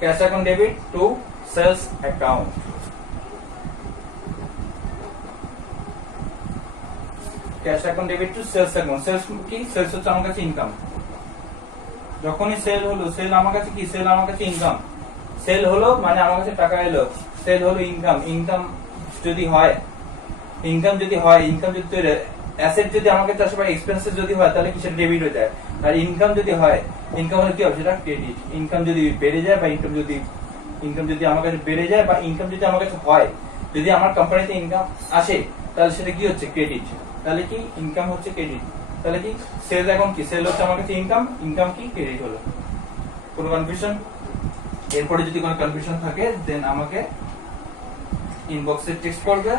Cash account debit to sales account. Cash account debit to sales account. Sales কি? Sales হচ্ছে আমার কাছে income. যখনই সেল হলো, সেল আমার কাছে কি? সেল আমার কাছে ইনকাম। সেল হলো মানে আমার কাছে টাকা এলো, সেল হলো ইনকাম। ইনকাম যদি হয়, ইনকাম যদি অ্যাসেট যদি আমার কাছে আসে বা এক্সপেন্সেস যদি হয়, তাহলে কি সেটা ডেবিট হয়ে যায়। আর ইনকাম যদি হয়, ইনকাম হলে কি হবে? সেটা ক্রেডিট। ইনকাম যদি বেড়ে যায় বা ইনকাম যদি আমার কাছে বেড়ে যায় বা ইনকাম যদি আমার কাছে হয়, যদি আমার কোম্পানিতে ইনকাম আসে, তাহলে সেটা কি হচ্ছে? ক্রেডিট। তাহলে কি ইনকাম হচ্ছে ক্রেডিট। তাহলে কি সেলস এখন কি? সেল হচ্ছে আমার কাছে ইনকাম, ইনকাম কি? ক্রেডিট হলো। কোনো কনফিউশন? এরপরে যদি কোনো কনফিউশন থাকে দেন আমাকে ইনবক্সে টেক্সট করবে,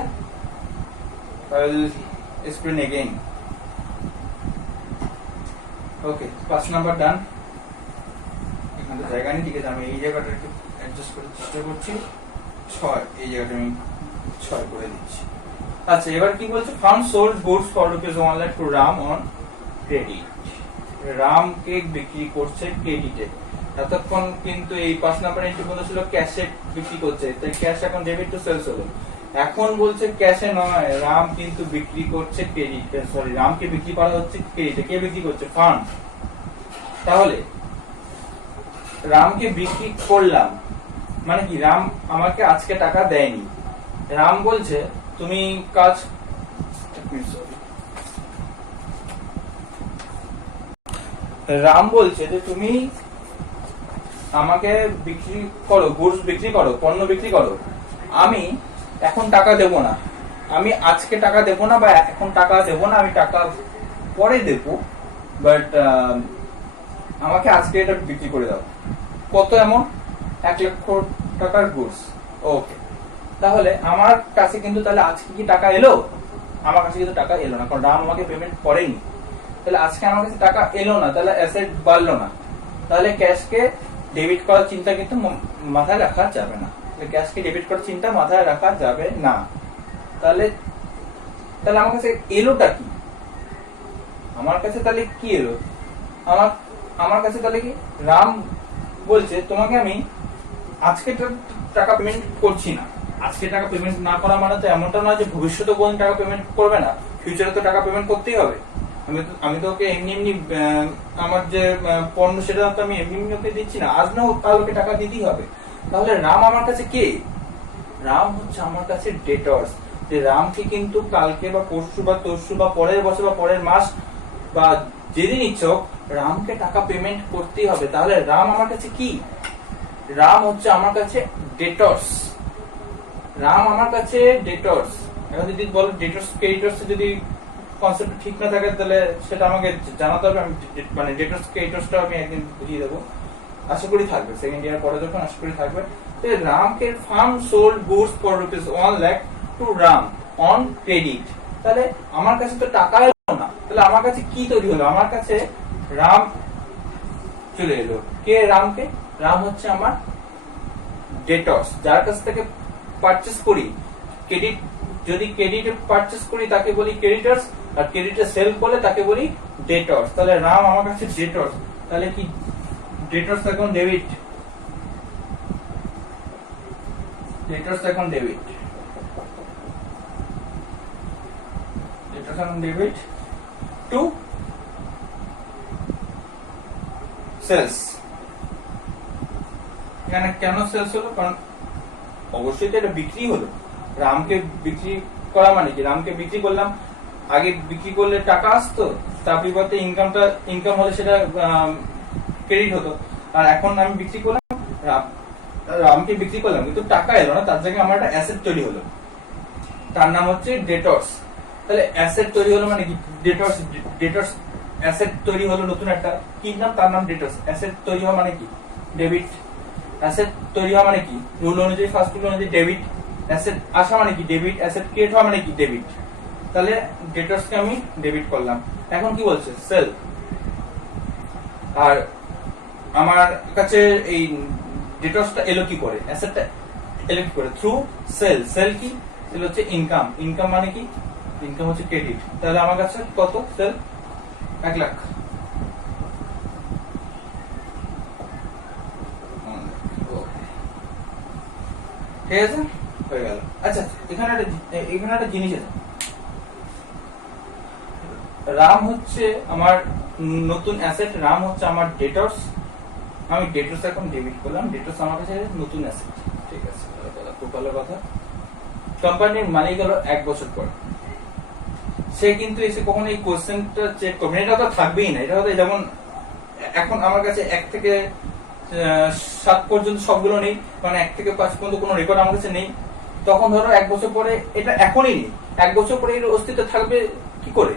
I will explain again. Okay, 5 number ডান। এখানে জায়গা নেই, ঠিক আছে, আমি এই জায়গাটা একটু অ্যাডজাস্ট করার চেষ্টা করছি। 6, এই জায়গাটা আমি 6 করে দিচ্ছি। আচ্ছা, এবার কি বলছে? Fund sold goods for ₹1 lakh to Ram on credit. রামকে বিক্রি করছে ক্রেডিটে। এতক্ষণ কিন্তু এই 5 নাম্বার এন্ট্রি পর্যন্ত ছিল ক্যাশে বিক্রি করছে, তাই ক্যাশ এখন ডেবিট টু সেলস হলো। এখন বলছে ক্যাশে নয়, রাম কিন্তু বিক্রি করছে ক্রেডিট, সরি, রামকে বিক্রি করা হচ্ছে ক্রেডিটে। কে বিক্রি করছে? ফান্ড। তাহলে রামকে বিক্রি করলাম মানে কি? রাম আমাকে আজকে টাকা দেয়নি। রাম বলছে তুমি কাজ, রাম বলছে যে তুমি আমাকে বিক্রি করো, গুডস বিক্রি করো, পণ্য বিক্রি করো। আমি এখন টাকা দেব না, আমি আজকে টাকা দেব না বা এখন টাকা দেব না, আমি টাকা পরে দেব, বাট আমাকে আজকে এটা বিক্রি করে দাও। কত এমন? 1 লক্ষ টাকার গুডস। ওকে, তাহলে আমার কাছে কিন্তু তাহলে আজকে কি টাকা এলো? আমার কাছে কিন্তু টাকা এলো না, কারণ রাম আমাকে পেমেন্ট করেনি। তাহলে আজকে আমার কাছে টাকা এলো না, তাহলে অ্যাসেট বাড়লো না। তাহলে ক্যাশকে ডেবিট করার চিন্তা কিন্তু মাথায় রাখা যাবে না। ক্যাশকে ডেবিট করার চিন্তা মাথায় রাখা যাবে না। তাহলে তাহলে আমার কাছে এলোটা কি? আমার কাছে তাহলে কি এলো? আমার কাছে তাহলে কি? রাম বলছে তোমাকে আমি আজকে টাকা পেমেন্ট করছি না। আজকে টাকা পেমেন্ট না করা মানে তো এমনটা নয় যে ভবিষ্যতে কোন টাকা পেমেন্ট করবে না, ফিউচারে তো টাকা পেমেন্ট করতেই হবে। আমি তো ওকে এমনি এমনি আমার যে পণ্য সেটা তো আমি এমনি এমনি ওকে দিচ্ছি না, আজ না হোক কাল ওকে টাকা দিতেই হবে। তাহলে রাম আমার কাছে কে? রাম হচ্ছে আমার কাছে ডেটর্স। যে রামকে কিন্তু কালকে বা পরশু বা তরশু বা পরের বছর বা পরের মাস বা যেদিন ইচ্ছুক রামকে টাকা পেমেন্ট করতেই হবে। তাহলে রাম আমার কাছে কি? রাম হচ্ছে আমার কাছে ডেটর্স। রাম আমার কাছে ডেটর্স। এখন যদি বলো ডেটর্স ক্রেডিটর্স যদি কনসেপ্ট ঠিক না থাকে, তাহলে সেটা আমাকে জানাতে হবে। আমি মানে ডেটর্স ক্রেডিটর্সটা আমি একদিন বুঝিয়ে দেবো, আশা করি থাকবে সেকেন্ড ইয়ার পরে যখন, আশা করি থাকবে। রামকে firm sold goods for ₹1 lakh to Ram on credit. তাহলে আমার কাছে তো টাকা এলো না, তাহলে আমার কাছে কি তৈরি হলো? আমার কাছে রাম চলে এলো। কে রামকে? রাম হচ্ছে আমার ডেটর্স, যার কাছ থেকে পারচেস করি। ক্রেডিট, যদি ক্রেডিটে পারচেস করি তাকে বলি ক্রেডিটর্স, আর ক্রেডিটে সেল করলে তাকে বলি ডেটর্স। তাহলে রাম আমার কাছে ডেটর্স। তাহলে কি ডেটর্স এখন ডেবিট, ডেটর্স এখন ডেবিট, ডেটর্স এখন ডেবিট টু সেলস। এখানে কেন সেলস হলো? কারণ অবশ্যই তো এটা বিক্রি হলো। রামকে বিক্রি করা মানে কি? রামকে বিক্রি করলাম, আগে বিক্রি করলে টাকা আসতো, তার পরিবর্তে ইনকাম হলে সেটা ক্রেডিট হতো। আর এখন আমি বিক্রি করলাম, রামকে বিক্রি করলাম, কিন্তু টাকা এলো না, তার জায়গায় আমার একটা অ্যাসেট তৈরি হলো, তার নাম হচ্ছে ডেটর্স। তাহলে অ্যাসেট তৈরি হলো মানে কি? ডেটর্স, ডেটর্স অ্যাসেট তৈরি হলো নতুন একটা, কি নাম? তার নাম ডেটর্স। অ্যাসেট তৈরি হওয়া মানে কি? ডেবিট। অ্যাসেট তৈরি হওয়া মানে কি? রুল অনুযায়ী, ফার্স্ট রুল অনুযায়ী ডেবিট। অ্যাসেট আসা মানে কি? ডেবিট। অ্যাসেট ক্রিয়েট হওয়া মানে কি? ডেবিট। তাহলে ডেটর্সকে আমি ডেবিট করলাম। এখন কি বলছে? সেল। আর আমার কাছে এই ডেটর্সটা এলো কি করে? অ্যাসেটটা এলো কি করে? Through sale. সেল কি? সেল হচ্ছে ইনকাম। ইনকাম মানে কি? ইনকাম হচ্ছে ক্রেডিট। তাহলে আমার কাছে কত? সেল 1 লাখ। ওকে, ঠিক আছে, হয়ে গেল। আচ্ছা, এখানে একটা জিনিস আছে, রাম হচ্ছে আমার নতুন অ্যাসেট, রাম হচ্ছে আমার ডেটর্স, আমি ডেটর্স এখন ডেবিট করলাম, ডেটর্স আমার কাছে নতুন অ্যাসেট। ঠিক আছে, খুব ভালো কথা। কোম্পানির মালিক গেল 1 বছর পর, সে কিন্তু এসে কখনো এই কোশ্চেনটা চেক করবে, এটা তো থাকবেই না। এটা হচ্ছে যেমন এখন আমার কাছে 1 থেকে 7 পর্যন্ত সবগুলো নেই, মানে 1 থেকে 5 পর্যন্ত কোনো রেকর্ড আমার কাছে নেই। তখন ধরো 1 বছর পরে এটা এখনই নেই, 1 বছর পরে এর অস্তিত্ব থাকবে কি করে?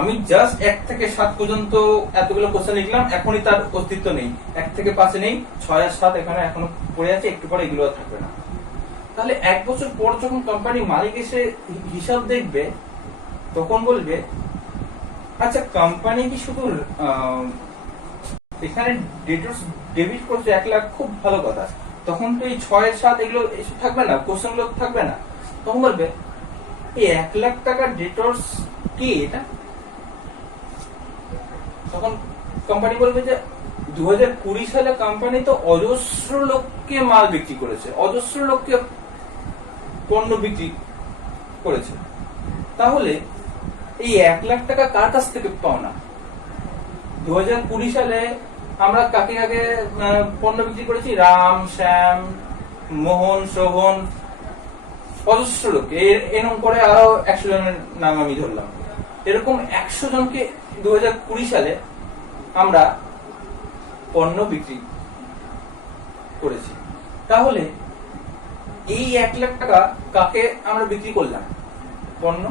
আমি জাস্ট 1 থেকে 7 পর্যন্ত এতগুলো কোশ্চেন লিখলাম, এখনই তার অস্তিত্ব নেই। 1 থেকে 5 নেই, 6 আর 7 এখানে এখনো পড়ে আছে, একটু পরে এগুলো থাকবে না। তাহলে 1 বছর পর যখন কোম্পানি মালিক এসে হিসাব দেখবে, তখন বলবে আচ্ছা কোম্পানি কি শুধু এখানে ডেটর্স ডেবিট করছে 1 লাখ, খুব ভালো কথা। তখন তো এই 6 7 এগুলো এসব থাকবে না, কোশ্চেন গুলো থাকবে না। তখন বলবে এই 1 লাখ টাকা ডেটর্স কি এটা? তখন কোম্পানি বলবে যে 2020 সালে কোম্পানি তো অজস্র লোককে মাল বিক্রি করেছে, অজস্র লোককে পণ্য বিক্রি করেছে। তাহলে এই 1 লাখ টাকা কার কাছ থেকে পাওনা? 2020 সালে আমরা কাকে কাকে পণ্য বিক্রি করেছি? রাম, শ্যাম, মোহন, শোভন, অজস্র লোক। এরকম করে আরো 100 জনের নাম আমি ধরলাম। এরকম 100 জনকে 2020 সালে আমরা পণ্য বিক্রি করেছি। তাহলে এই 1 লাখ টাকা কাকে আমরা বিক্রি করলাম? পণ্য।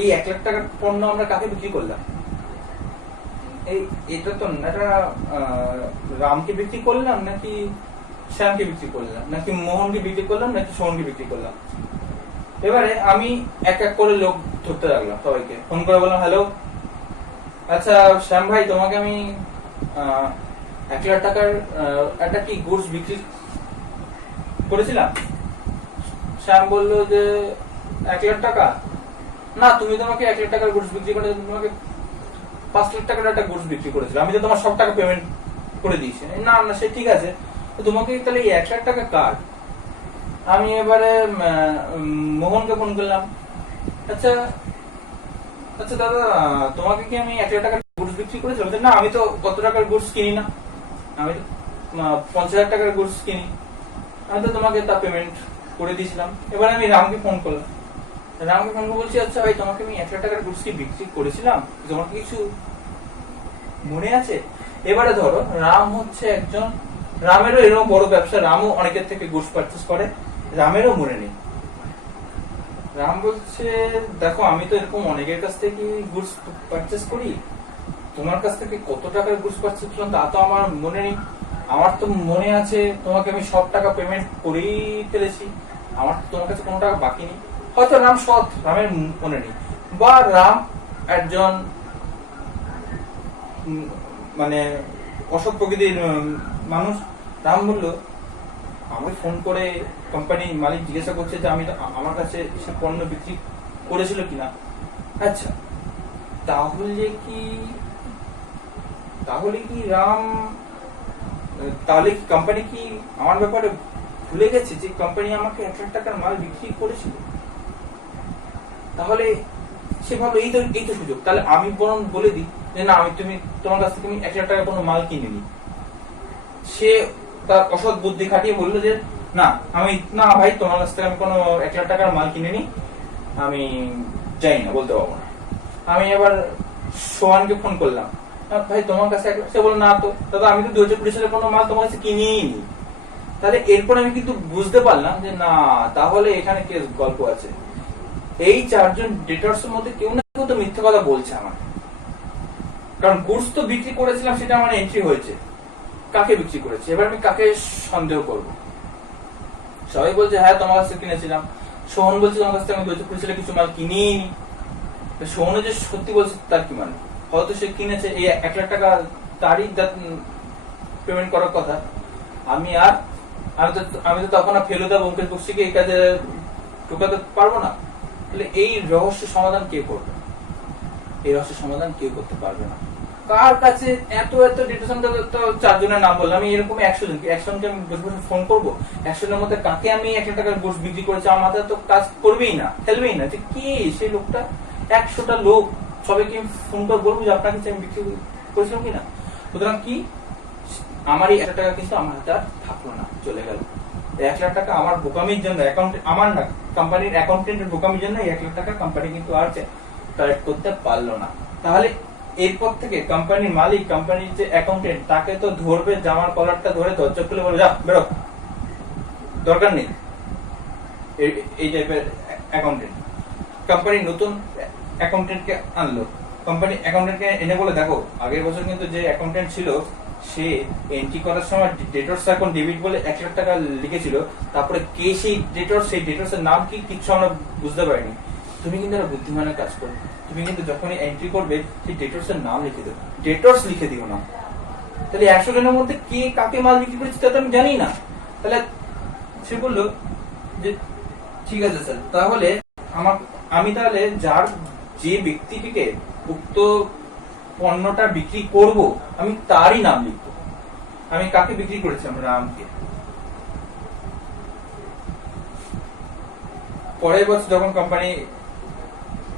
এই 1 লাখ টাকার পণ্য আমরা কাকে বিক্রি করলাম? এটা তো এটা রামকে বিক্রি করলাম, নাকি শ্যামকে বিক্রি করলাম, নাকি মোহনকে বিক্রি করলাম, নাকি সোহনকে বিক্রি করলাম? এবারে আমি এক এক করে লোক ধরতে লাগলাম, সবাইকে ফোন করে বললাম, হ্যালো, আচ্ছা শ্যাম ভাই, তোমাকে আমি 1 লাখ টাকার একটা কি গুডস বিক্রি করেছিলাম। শ্যাম বললো যে 1 লাখ টাকা না, তুমি তোমাকে 1 লাখ টাকার গুডস বিক্রি করে, তোমাকে 5 লাখ টাকার একটা গুডস বিক্রি করেছিল, আমি তো তোমার সব টাকা পেমেন্ট করে দিয়েছি। না না, সে ঠিক আছে, তোমাকে তাহলে এই 1 লাখ টাকা কার? আমি এবারে মোহনকে ফোন করলাম, আচ্ছা আচ্ছা দাদা, তোমাকে কি আমি 1 লাখ টাকার গুডস বিক্রি করেছিলাম? না, আমি তো কত টাকার গুডস কিনি না, আমি তো 50,000 টাকার গুডস কিনি, আমি তো তোমাকে তা পেমেন্ট করে দিয়েছিলাম। এবার আমি রামকে ফোন করলাম, রামকে ফোন করে বলছি, আচ্ছা ভাই, তোমাকে আমি 1 লাখ টাকার গুডস কি বিক্রি করেছিলাম? তোমার কিছু মনে আছে? এবারে ধরো রাম হচ্ছে একজন, রামেরও এরকম বড় ব্যবসা, রামও অনেকের থেকে গুডস পারচেস করে, রামেরও মনে নেই। রাম বলছে, দেখো আমি তো এরকম অনেকের কাছ থেকে গুডস পারচেস করি, তোমার কাছ থেকে কত টাকার গুডস পারচেস করলাম তা তো আমার মনে নেই। আমার তো মনে আছে তোমাকে আমি সব টাকা পেমেন্ট করেই ফেলেছি, আমার তো তোমার কাছে কোনো টাকা বাকি নেই। হয়তো রাম সৎ, রামের মনে নেই, বা রাম একজন মানে অসৎ প্রকৃতির মানুষ। রাম বলল, আমাকে ফোন করে কোম্পানির মালিক জিজ্ঞাসা করছে যে আমি আমার কাছে সে পণ্য বিক্রি করেছিল কিনা। আচ্ছা, তাহলে কি রাম, তাহলে কি কোম্পানি কি আমার ব্যাপারে ভুলে গেছে যে কোম্পানি আমাকে 1 লাখ টাকার মাল বিক্রি করেছিল? তাহলে সে ভাবলো এই তো সুযোগ, তাহলে আমি বরং বলে দিই যে না, তুমি তোমার কাছ থেকে 1 লাখ টাকার কোনো মাল কিনিনি। সে তার অসৎ বুদ্ধি খাটিয়ে বললো যে না ভাই, তোমার কাছ থেকে আমি কোনো 1 লাখ টাকার মাল কিনিনি, আমি যাই না, বলতে পারবো না। আমি এবার সোহানকে ফোন করলাম, ভাই তোমার কাছে 1 লাখ, সে বললো না তো দাদা, আমি তো 2020 সালে কোনো মাল তোমার কাছে কিনিই নি। তাহলে এরপর আমি কিন্তু বুঝতে পারলাম যে না, তাহলে এখানে কি গল্প আছে। এই 4 জন ডেটর্স এর মধ্যে কেউ না কেউ তো মিথ্যে কথা বলছে আমার, কারণ গুডস তো বিক্রি করেছিলাম, সেটা আমার এন্ট্রি হয়েছে, কাকে বিক্রি করেছি, এবার আমি কাকে সন্দেহ করব? সবাই বলছে হ্যাঁ তোমার কাছে কিনেছিলাম। সোহন বলছে তোমার কাছ থেকে আমি 2020 সালে কিছু মাল কিনিই নি। সোহন যে সত্যি বলছে তার কি মানে? হয়তো সে কিনেছে, এই 1 লাখ টাকা তারই পেমেন্ট করার কথা। আমি তো তখন আর ফেলুদা বঙ্কেশ বক্সিকে এই কাজে ঢোকাতে পারবো না। তাহলে এই রহস্য সমাধান কে করবে? এই রহস্য সমাধান কেউ করতে পারবে না। কার কাছে এত এত ডেটা সেন্টার, তো 4 জনের নাম বললাম, আমি এরকম 100 জনকে আমি বসে বসে ফোন করবো? 100 জনের মধ্যে কাকে আমি 1 লাখ টাকার গোস বিক্রি করেছি আমার মাথায় তো কাজ করবেই না, খেলবেই না যে কি সেই লোকটা। 100টা লোক সবাইকে ফোন করে বলবো যে আপনার কাছে আমি বিক্রি করেছিলাম কিনা। সুতরাং কি আমার এই 1 লাখ টাকা কিন্তু আমার হাতে আর থাকলো না, চলে গেল। 1 লাখ টাকা আমার বোকামির জন্য, আমার না কোম্পানির অ্যাকাউন্টেন্টের বোকামির জন্য 1 লাখ টাকা কোম্পানি কিন্তু আর কালেক্ট করতে পারলো না। তাহলে এরপর থেকে কোম্পানির মালিক, কোম্পানির যে অ্যাকাউন্টেন্ট, তাকে তো ধরবে, জামার কলারটা ধরে দরজা খুলে বলে যা বেরো, দরকার নেই এই টাইপের অ্যাকাউন্টেন্ট। কোম্পানি নতুন অ্যাকাউন্টেন্টকে আনলো, কোম্পানি অ্যাকাউন্টেন্টকে এনে বলে দেখো আগের বছর কিন্তু যে অ্যাকাউন্টেন্ট ছিল সে এন্ট্রি করার সময় ডেটরস অ্যাকাউন্ট ডেবিট বলে 1 লাখ টাকা লিখেছিল, তারপরে কে সেই ডেটরস এর নাম কি কিছু আমরা বুঝতে পারিনি। তুমি কিন্তু একটা বুদ্ধিমানের কাজ করো, তুমি কিন্তু যখনই এন্ট্রি করবে সেই ডেটরস এর নাম লিখে দেবে, ডেটরস লিখে দিও না। তাহলে 100 জনের মধ্যে কে কাকে মাল বিক্রি করেছে তা তো আমি জানি না। তাহলে সে বললো যে ঠিক আছে স্যার, তাহলে আমি তাহলে যে ব্যক্তিটিকে উক্ত পণ্যটা বিক্রি করব আমি তারই নাম লিখবো। আমি কাকে বিক্রি করেছিলাম? রামকে। পরের বছর যখন কোম্পানি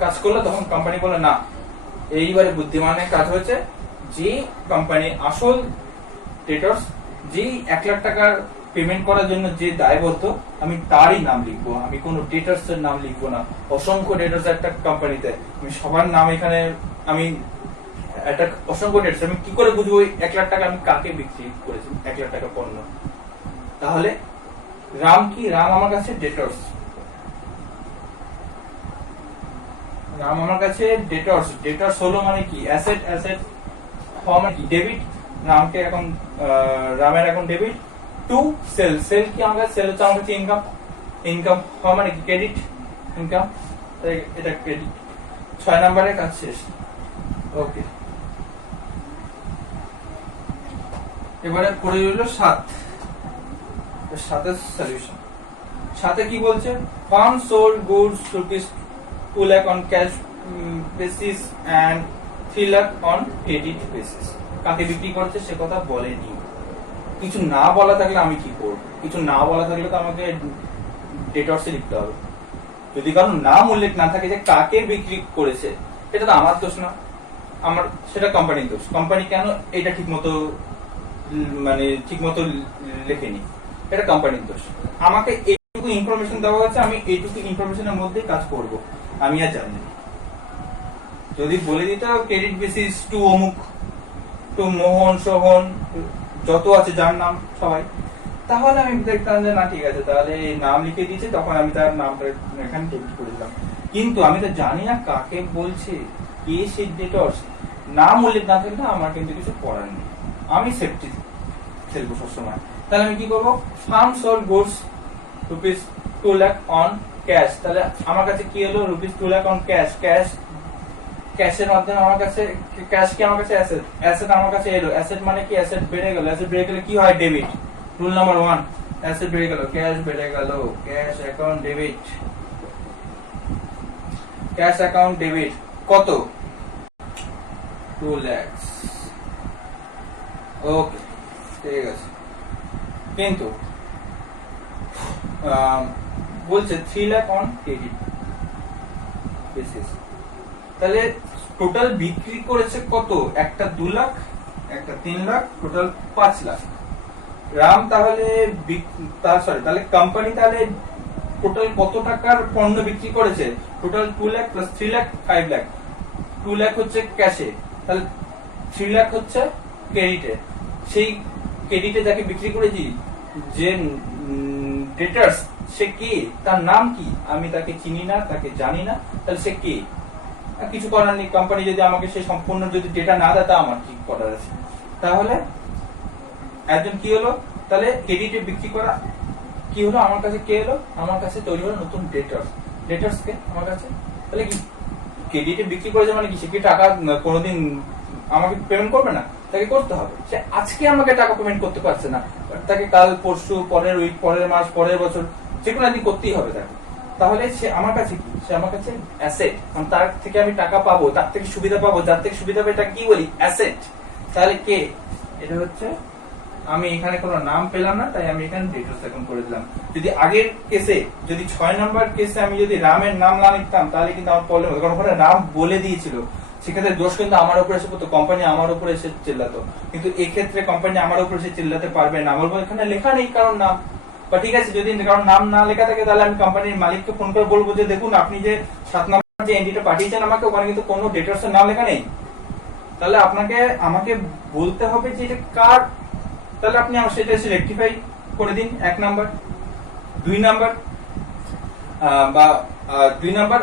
কাজ করলো তখন কোম্পানি বললো না, এইবারে বুদ্ধিমানের কাজ হয়েছে, যে কোম্পানি আসল ডেটরস, যেই 1 লাখ টাকার পেমেন্ট করার জন্য যে দায়বদ্ধ, আমি তারই নাম লিখবো, আমি কোনো ডেটরস এর নাম লিখবো না। অসংখ্য ডেটরস একটা কোম্পানিতে, আমি সবার নাম এখানে, আমি একটা অসংখ্য ডেটরস, আমি কি করে বুঝবো 1 লাখ টাকা আমি কাকে বিক্রি করেছি 1 লাখ টাকা পণ্য? তাহলে রাম কি? রাম আমার কাছে ডেটরস, রাম আমার কাছে ডেটরস। ডেটরস হলো মানে কি? অ্যাসেট, অ্যাসেট হওয়া মানে কি? ডেবিট। রামকে এখন রামের এখন ডেবিট। টু সেল, সেল কি আমার কাছে? সেল হচ্ছে আমার কাছে ইনকাম, ইনকাম হওয়া মানে কি? ক্রেডিট, ইনকাম, এটা ক্রেডিট। 6 নম্বরের কাজ শেষ। ওকে, এবারে পড়ে রইল 7। 7 সলিউশন। 7 কি বলছে? Firm sold goods rupees 2 lakh on cash basis and 3 lakh on credit basis. কাকে বিক্রি করছে সে কথা বলেনি। কিছু না বলা থাকলে আমি কি করব? কিছু না বলা থাকলে তো আমাকে ডেটরসে লিখতে হবে। যদি কারণ নাম উল্লেখ না থাকে যে কাকে বিক্রি করেছে, এটা তো আমার দোষ না, আমার সেটা কোম্পানির দোষ। কোম্পানি কেন এটা ঠিকমতো লেখেনি, এটা কোম্পানির দোষ। আমাকে এইটুকু ইনফরমেশন দেওয়া হচ্ছে, আমি এইটুকু ইনফরমেশনের মধ্যে কাজ করব, আমি আর জানি না। যদি বলে দিত ক্রেডিট বেসিস টু অমুক, টু মোহন, সোহন, যত আছে যার নাম সবাই, তাহলে আমি দেখতাম যে না ঠিক আছে, তাহলে এই নাম লিখে দিয়েছে, তখন আমি তার নামটা এখানে ডেবিট করে দিলাম। কিন্তু আমি তো জানি না কাকে বলছে, কে সেই ডেটরস। নাম উল্লেখ না থাকলে আমার কিন্তু কিছু করার নেই, আমি সেফটি খেলবো সবসময়। তাহলে আমি কি করবো? Farm sold goods rupees 2 lakh on cash. তাহলে আমার কাছে কি হলো? Rupees 2 lakh on cash. ক্যাশের মাধ্যমে আমার কাছে, ক্যাশ কি আমার কাছে অ্যাসেট, অ্যাসেট আমার কাছে এলো। অ্যাসেট মানে কি? অ্যাসেট বেড়ে গেল। অ্যাসেট বেড়ে গেলে কি হয়? ডেবিট। রুল নাম্বার 1, অ্যাসেট বেড়ে গেল, ক্যাশ বেড়ে গেল, cash account debit, cash account debit. কত? 2 লাখ। ওকে, ঠিক আছে। কিন্তু বলছে 3 লাখ অন ক্রেডিট বেসিস। তাহলে টোটাল বিক্রি করেছে কত? একটা 2 লাখ, একটা 3 লাখ, টোটাল 5 লাখ। রাম তাহলে তাহলে কোম্পানি তাহলে টোটাল কত টাকার পণ্য বিক্রি করেছে? Total 2 lakh plus 3 lakh 5 lakh. 2 লাখ হচ্ছে ক্যাশে, তাহলে 3 লাখ হচ্ছে ক্রেডিটে। সেই ক্রেডিটে যাকে বিক্রি করেছি, যে ডেটার্স, সে কে? তার নাম কি? আমি তাকে চিনি না, তাকে জানি না, তাহলে সে কে? কিছু করার নেই। কোম্পানি যদি আমাকে সেই সম্পূর্ণ যদি ডেটা না দেয়, তা আমার কি করার আছে? তাহলে একজন কি হলো? তাহলে ক্রেডিটে বিক্রি করা কি হলো? আমার কাছে কে এলো? আমার কাছে তৈরি হলো নতুন ডেটার্স। ডেটার্স কে? আমার কাছে। তাহলে কি ক্রেডিটে বিক্রি করেছে মানে কি? সে কি টাকা কোনোদিন আমাকে পেমেন্ট করবে না? তাকে করতে হবে। সে আজকে আমাকে টাকা পেমেন্ট করতে পারছে না, তাকে কাল, পরশু, পরের উইক, পরের মাস, পরের বছর, যে কোনো একদিন করতেই হবে তাকে। তাহলে সে আমার কাছে কি, সে আমার কাছে অ্যাসেট, তার থেকে আমি টাকা পাবো, তার থেকে সুবিধা পাবো, যার থেকে সুবিধা পাবো, এটা কি বলি অ্যাসেট। তাহলে কে, এটা হচ্ছে, আমি এখানে কোনো নাম পেলাম না তাই আমি এখানে ডেটর্স এখন করে দিলাম। যদি আগের কেসে, যদি 6 নম্বর কেসে আমি যদি রামের নাম না লিখতাম তাহলে কিন্তু আমার প্রবলেম হতো, কারণ ওখানে রাম বলে দিয়েছিল, সেক্ষেত্রে দোষ কিন্তু আমার উপরে এসে পড়তো, কোম্পানি আমার উপরে এসে চিল্লাতো। কিন্তু এক্ষেত্রে কোম্পানি আমার উপরে এসে চিল্লাতে পারবে না, বলবো এখানে লেখা নেই কারণ নাম, বা ঠিক আছে যদি কারণ নাম না লেখা থাকে তাহলে আমি কোম্পানির মালিককে ফোন করে বলবো যে দেখুন আপনি যে 7 নম্বর যে এন্ট্রিটা পাঠিয়েছেন আমাকে, ওখানে কিন্তু কোনো ডেটর্স এর নাম লেখা নেই। তাহলে আপনাকে আমাকে বলতে হবে যে এটা কার, তাহলে আপনি আমার সেটা এসে রেকটিফাই করে দিন 1 নাম্বার। 2 নাম্বার বা 2 নাম্বার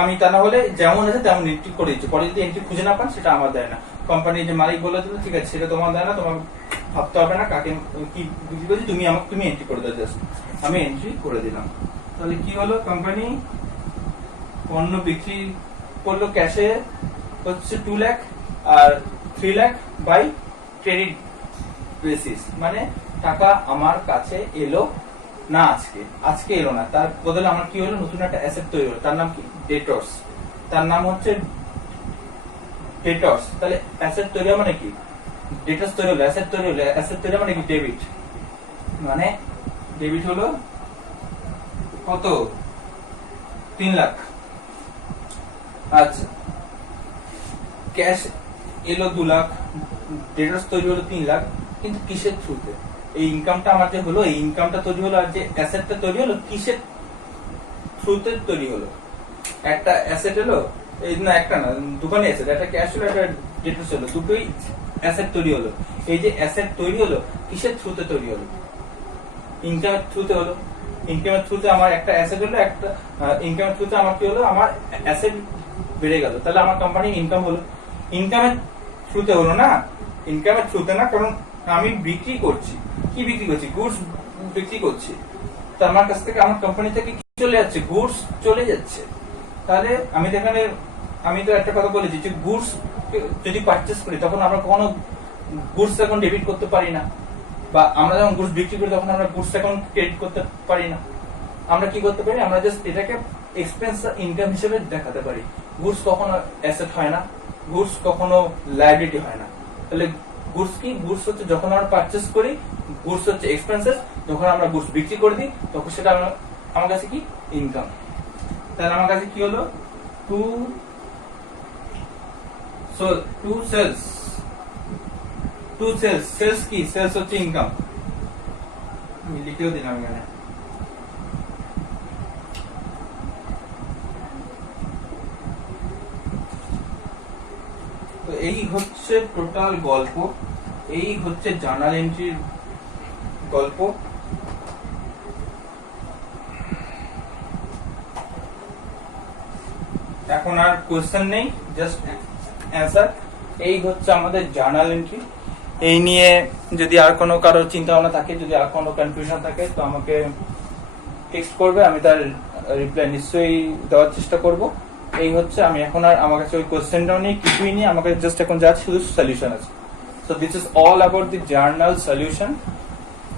আমি তা না হলে যেমন আছে তেমন এন্ট্রি করে দিচ্ছি, পরে যদি এন্ট্রি খুঁজে না পান সেটা আমার দেয় না, কোম্পানির যে মালিক বলে দিল ঠিক আছে সেটা তোমার দেয় না, তোমার ভাবতে হবে না কাকে কি বিক্রি করছি, তুমি আমাকে তুমি এন্ট্রি করে দাও, জাস্ট আমি এন্ট্রি করে দিলাম। তাহলে কি হলো, কোম্পানি পণ্য বিক্রি করলো ক্যাশে হচ্ছে 2 লাখ আর 3 লাখ বাই ক্রেডিট বেসিস, মানে টাকা আমার কাছে এলো না, আজকে এলো না, তার বদলে আমার কি হলো, নতুন একটা অ্যাসেট তৈরি হলো, তার নাম কি ডেটর্স, তার নাম হচ্ছে ডেটর্স। তাহলে অ্যাসেট তৈরি মানে কি, ডেটর্স তৈরি হলো, অ্যাসেট তৈরি হলো, অ্যাসেট তৈরি মানে কি ডেবিট, মানে ডেবিট হলো কত 3 লাখ। আচ্ছা ক্যাশ এলো 2 লাখ, ডেটর্স তৈরি হলো 3 লাখ, কিন্তু কিসের থ্রুতে, এই ইনকামটা আমার যে হলো, এই ইনকামটা তৈরি হলো আর যে অ্যাসেটটা তৈরি হলো কিসের থ্রুতে তৈরি হলো, একটা অ্যাসেট এলো, এই না একটা না দুখানে অ্যাসেট, একটা ক্যাশ হলো একটা ডেটর্স হলো, দুটোই অ্যাসেট তৈরি হলো। এই যে অ্যাসেট তৈরি হলো কিসের থ্রুতে তৈরি হলো, ইনকামের থ্রুতে হলো, ইনকামের থ্রুতে আমার একটা অ্যাসেট হলো, একটা ইনকামের থ্রুতে আমার কি হলো, আমার অ্যাসেট বেড়ে গেল, তাহলে আমার কোম্পানির ইনকাম হলো, ইনকামের থ্রুতে হলো না, ইনকামের থ্রুতে না, কারণ আমি বিক্রি করছি, কি বিক্রি করছি, গুডস বিক্রি করছি, তো আমার কাছ থেকে আমার কোম্পানি থেকে কি চলে যাচ্ছে, গুডস চলে যাচ্ছে। তাহলে আমি তো এখানে, আমি তো একটা কথা বলেছি যে গুডস যদি পারচেস করি তখন আমরা কখনো গুডস এখন ডেবিট করতে পারি না, বা আমরা যখন গুডস বিক্রি করি তখন আমরা গুডস এখন ক্রেডিট করতে পারি না, আমরা কি করতে পারি, আমরা জাস্ট এটাকে এক্সপেন্স ইনকাম হিসেবে দেখাতে পারি। গুডস কখনো অ্যাসেট হয় না, গুডস কখনো লায়াবিলিটি হয় না। তাহলে গুডস কি, গুডস হচ্ছে যখন আমরা পারচেস করি, গুডস হচ্ছে এক্সপেন্সেস, যখন আমরা গুডস বিক্রি করে দিই তখন সেটা আমার কাছে কি ইনকাম। তাহলে আমার কাছে কি হলো, টু সেলস, সেলস কি, সেলস হচ্ছে ইনকাম, আমি লিখেও দিলাম এখানে। তো এই হচ্ছে টোটাল গল্প, এই হচ্ছে জার্নাল এন্ট্রির গল্প। এখন আর কোয়েশ্চেন নেই, জাস্ট অ্যান্সার। এই হচ্ছে আমাদের জার্নাল এন্ট্রি। এই নিয়ে যদি আর কোনো কারো চিন্তা ভাবনা থাকে, যদি আর কোনো কনফিউশন থাকে তো আমাকে টেক্সট করবে, আমি তার রিপ্লাই নিশ্চয়ই দেওয়ার চেষ্টা করব। এই হচ্ছে, আমি এখন আর আমার কাছে ওই কোয়েশ্চেনটাও নেই, কিছুই নেই, আমাকে জাস্ট এখন যা শুধু সলিউশন আছে। So this is all about the journal solution.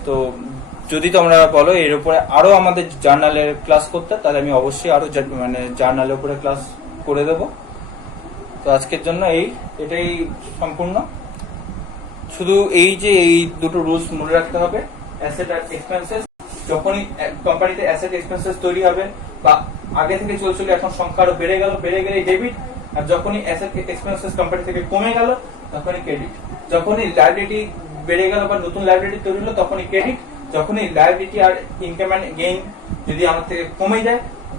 তো যদি তোমরা বলো এর উপরে আরো আমাদের জার্নালের ক্লাস করতে, তাহলে আমি অবশ্যই আরো মানে জার্নালের উপরে ক্লাস করে দেব। তো আজকের জন্য এটাই সম্পূর্ণ। শুধু এই যে এই দুটো রুলস মনে রাখতে হবে, অ্যাসেট আর এক্সপেন্সেস, যখনই কোম্পানিতে অ্যাসেট এক্সপেন্সেস তৈরি হবে বা আগে থেকে চলছিল এখন সংখ্যা আরো বেড়ে গেলে ডেবিট, আর যখনই অ্যাসেট এক্সপেন্সেস কোম্পানি থেকে কমে গেল তখনই ক্রেডিট, যখনই লায়াবিলিটি বেড়ে গেল বা নতুন লায়াবিলিটি তৈরি হলো তখনই ক্রেডিট, যখনই লায়াবিলিটি আর ইনকাম এন্ড গেইন যদি আমার থেকে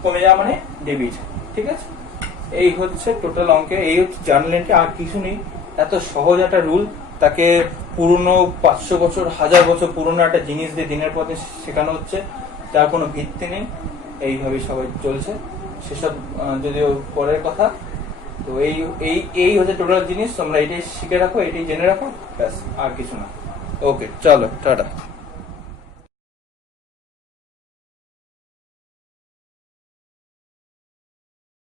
কমে যাওয়া মানে ডেবিট। ঠিক আছে, এই হচ্ছে টোটাল অঙ্কে, এই হচ্ছে জার্নাল এন্ট্রি, আর কিছু নেই। এত সহজ একটা রুল, তাকে পুরনো 500 বছর 1000 বছর পুরনো একটা জিনিস দিয়ে দিনের পর দিন শেখানো হচ্ছে, যার কোনো ভিত্তি নেই, এইভাবেই সবাই চলছে। সেসব যদিও পরের কথা। তো এই হচ্ছে টোটাল জিনিস, তোমরা এটাই শিখে রাখো, এটাই জেনে রাখো, ব্যাস আর কিছু না। ওকে, চলো টাটা।